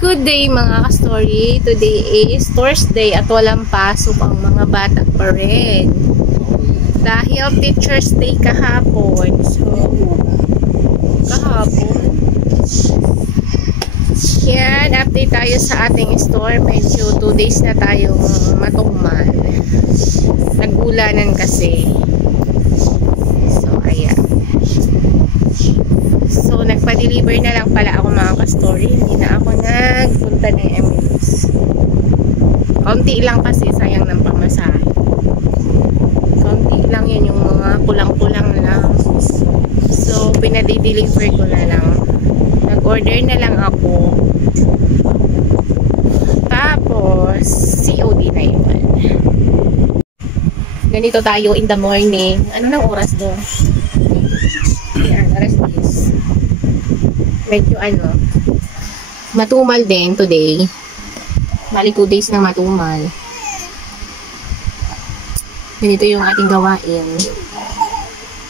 Good day mga ka-story. Today is Thursday at walang pasok ang mga bata pa rin. Dahil Teacher's Day kahapon. So, kahapon. Yan, update tayo sa ating store. Medyo 2 days na tayong matungmal. Nag-ulanan kasi. So, ayan. So, nagpa-deliver na lang pala ako mga ka-story. Hindi na ako nagpunta ng MUs. Konti lang kasi, sayang ng pamasahe. Konti lang yun, yung mga kulang-kulang lang. So, pinadi-deliver ko na lang. Nag-order na lang ako. Tapos, COD na yun. Ganito tayo in the morning. Ano nang oras doon? Ayan, oras is. Medyo matumal din today. Bali 2 days na matumal. Ganito yung ating gawain.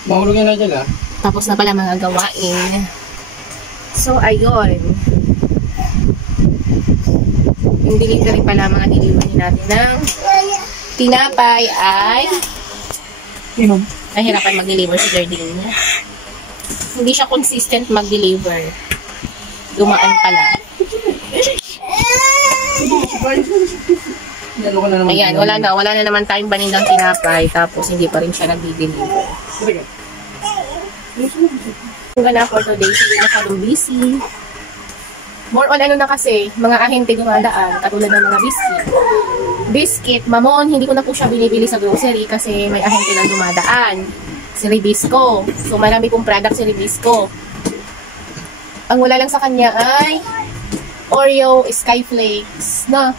Mahulog yan na dyan Tapos na pala mga gawain. So, ayun. Yung delivery pala, mga delivery natin ng tinapay ay nahirapan mag-deliver si Jardine. Hindi siya consistent mag-deliver. Dumaan pala. Ayan, wala na naman tayong banindang tinapay, tapos hindi pa rin siya nag-deliver. Ang gana for today, hindi masyadong busy. More on na kasi, mga ahente dumadaan, katulad ng mga biscuit, mamon, hindi ko na po siya binibili sa grocery kasi may ahente lang dumadaan. Si Ribisco. So, marami pong product si Ribisco. Ang wala lang sa kanya ay Oreo Skyflakes na.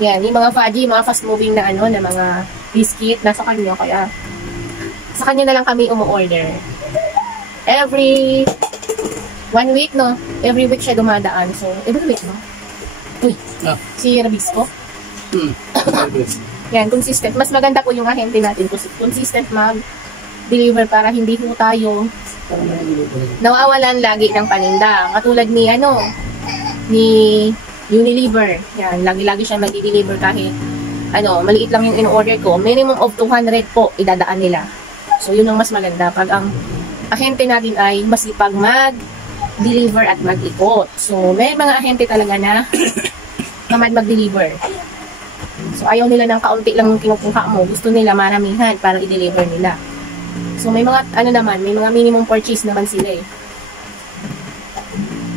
Yan, yung mga fudgy, mga fast moving na na mga biscuit nasa kanya, kaya sa kanya na lang kami umu-order. Every 1 week, no? Every week siya dumadaan. So, every week, no? Uy, si Ribisco. Yan, consistent. Mas maganda po yung ahente natin. Consistent mag-deliver para hindi po tayo nawawalan lagi ng paninda. Katulad ni ni Unilever. Yan, lagi-lagi siya mag-deliver kahit maliit lang yung in-order ko. Minimum of 200 po idadaan nila. So, yun ang mas maganda. Pag ang ahente natin ay masipag mag-deliver at mag-ikot. So, may mga ahente talaga na naman mag-deliver. So, ayaw nila ng kaunti lang yung kinukuha mo. Gusto nila maramihan para i-deliver nila. So, may mga, may mga minimum purchase naman sila eh.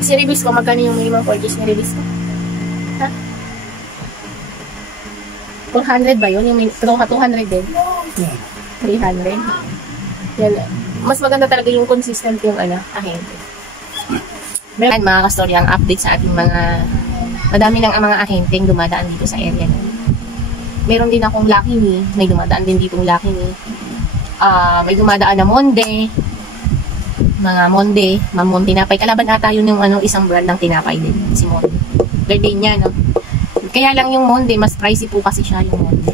Si Ribisco, magkano yung minimum purchase ni Ribisco? Ha? 400 ba yun? Yung 200 din? 300? Yan. Mas maganda talaga yung consistent yung ahente. Meron mga ka-story ang update sa ating madami ng mga ahenteng dumadaan dito sa area na. Meron din akong Lucky Me, may dumadaan din dito ng Lucky Me. May dumadaan na Monde, mga Monde, Mamon tinapay. Kalaban ata yun yung isang brand ng tinapay din, si Monde. Gardenia, no? Kaya lang yung Monde, mas pricey po kasi siya yung Monde.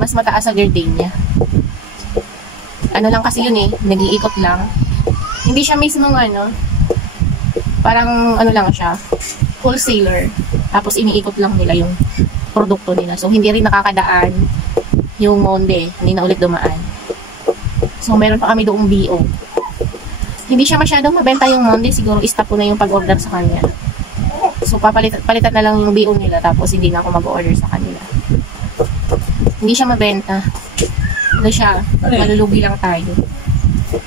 Mas mataas sa Gardenia. Lang kasi yun eh, nag-iikot lang. Hindi siya mismong parang lang siya, wholesaler. Tapos iniikot lang nila yung produkto nila. So, hindi rin nakakadaan yung Monde. Hindi na ulit dumaan. So, meron pa kami doong BO. Hindi siya masyadong mabenta yung Monde. Siguro, stop ko na yung pag-order sa kanya. So, palitan na lang yung BO nila. Tapos, hindi na ako mag-order sa kanila. Hindi siya mabenta. Siya, malulugi lang tayo.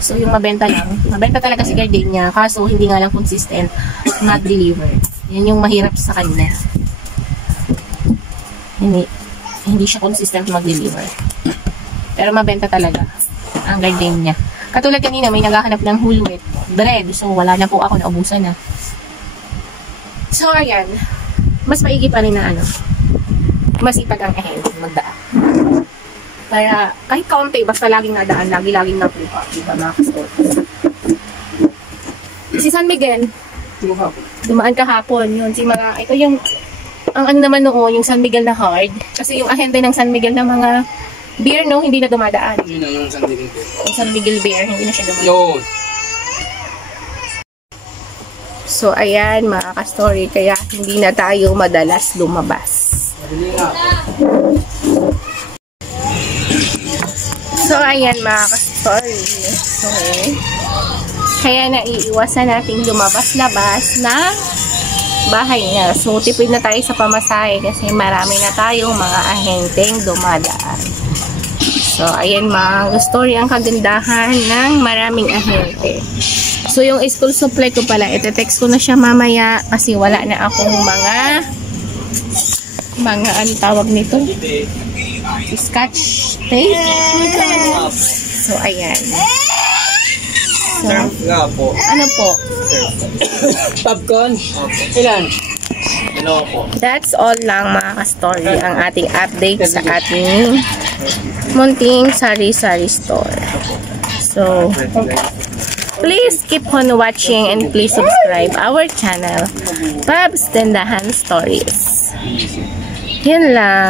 So, yung mabenta lang. Mabenta talaga si Gardenia. Kaso, hindi nga lang consistent mag-deliver. Yan yung mahirap sa kanya. Hindi siya consistent mag-deliver. Pero mabenta talaga ang Gardenia. Katulad kanina, may naghahanap ng whole wheat bread. So, wala na po ako, naubusan na. So, ayan. Mas maigi pa rin na masipag ang ahente magdaan. Kaya, kahit kaunti, basta laging nadaan, laging nakuha. Diba, mga ka-store? Si San Miguel, dumaan kahapon. Yun, ito yung, ang naman noon, yung San Miguel na hard. Kasi yung ahente ng San Miguel na mga beer, no, hindi na dumadaan. Yun na yung San Miguel beer. Yung San Miguel beer, hindi na siya dumadaan. Yun. So, So, ayan mga ka-story, kaya hindi na tayo madalas lumabas. So, ayan mga ka-story. So, kaya naiiwasan natin lumabas-labas na bahay niya. So, tipid na tayo sa pamasahe kasi marami na tayong mga ahenteng dumadaan. So, ayan mga ka-story, ang kagandahan ng maraming ahente. So, yung school supply ko pala, ite-text ko na siya mamaya kasi wala na akong mga ano tawag nito? Scotch tape. So, ayan. So, Nga po. ano po? Popcorn? Ilan? Dalawa po. That's all lang mga ka-story ang ating update sa ating munting sari-sari store. So, please keep on watching and please subscribe our channel, Babs Tindahan Stories. Yun lang.